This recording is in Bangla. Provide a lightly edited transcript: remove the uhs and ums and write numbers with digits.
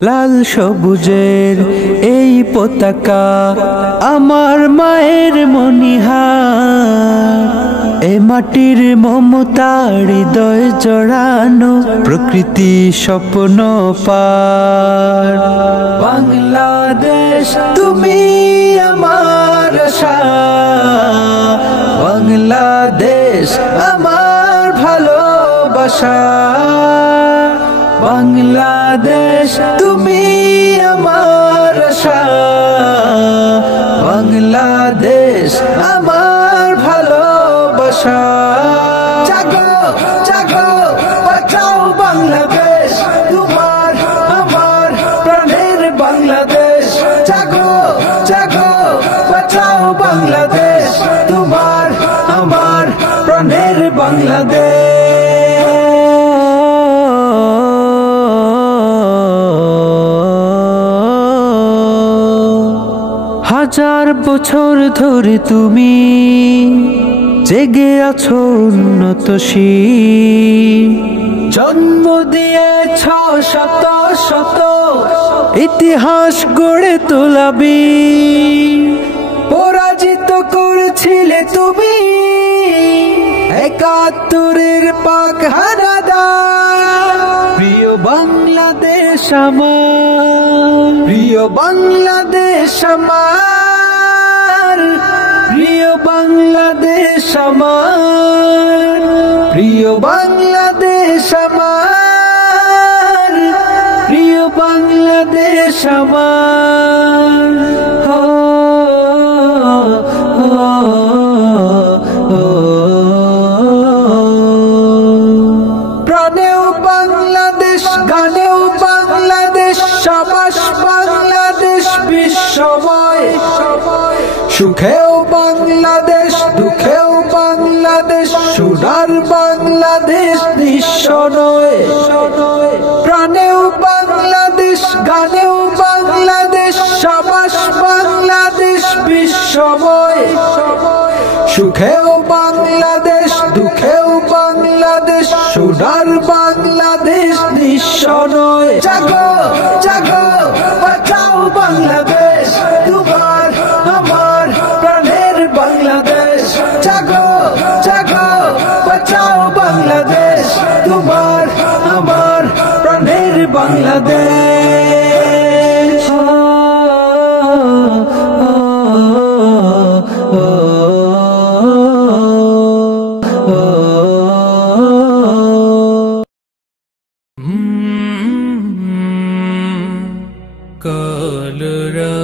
লাল সবুজের এই পতাকা আমার মায়ের মনিহার, এ মাটির মমতা হৃদয় জড়ানো, প্রকৃতি স্বপ্ন পার। বাংলাদেশ তুমি আমার আশা, বাংলাদেশ আমার ভালোবাসা, বাংলাদেশ তুমি আমার আশা, বাংলাদেশ আমার ভালোবাসা। জাগো জাগো বাঁচাও বাংলাদেশ, তোমার আমার প্রাণের বাংলাদেশ। জাগো জাগো বাঁচাও বাংলাদেশ, তোমার আমার প্রাণের বাংলাদেশ। হাজার বছর ধরে তুমি জেগে আছো উন্নত শির, জন্ম দিয়েছ শত শত ইতিহাস গড়ে তোলাবি। পরাজিত করেছিলে তুমি একাত্তরের পাক হানাদার। প্রিয় বাংলাদেশ আমার, প্রিয় বাংলাদেশ আমার, প্রিয় বাংলাদেশ আমার, প্রিয় বাংলাদেশ আমার, প্রিয় বাংলাদেশ আমার। প্রাণেও বাংলাদেশ, গানেও বাংলাদেশ, সাবাস বাংলাদেশ বিশ্বময়। সুখেও বাংলাদেশ, দুঃখেও বাংলাদেশ, সোনার বাংলাদেশ নিঃস্ব নয়। প্রাণেও বাংলাদেশ, গানেও বাংলাদেশ, সাবাস বাংলাদেশ বিশ্বময়। সুখেও বাংলাদেশ, দুঃখেও বাংলাদেশ, সোনার বাংলাদেশ নিঃস্ব নয়। জাগো জাগো বাঁচাও বাংলাদেশ, তোমার আমার প্রাণের বাংলাদেশ। জাগো জাগো বাঁচাও বাংলাদেশ, তোমার আমার প্রাণের বাংলাদেশ। কালরা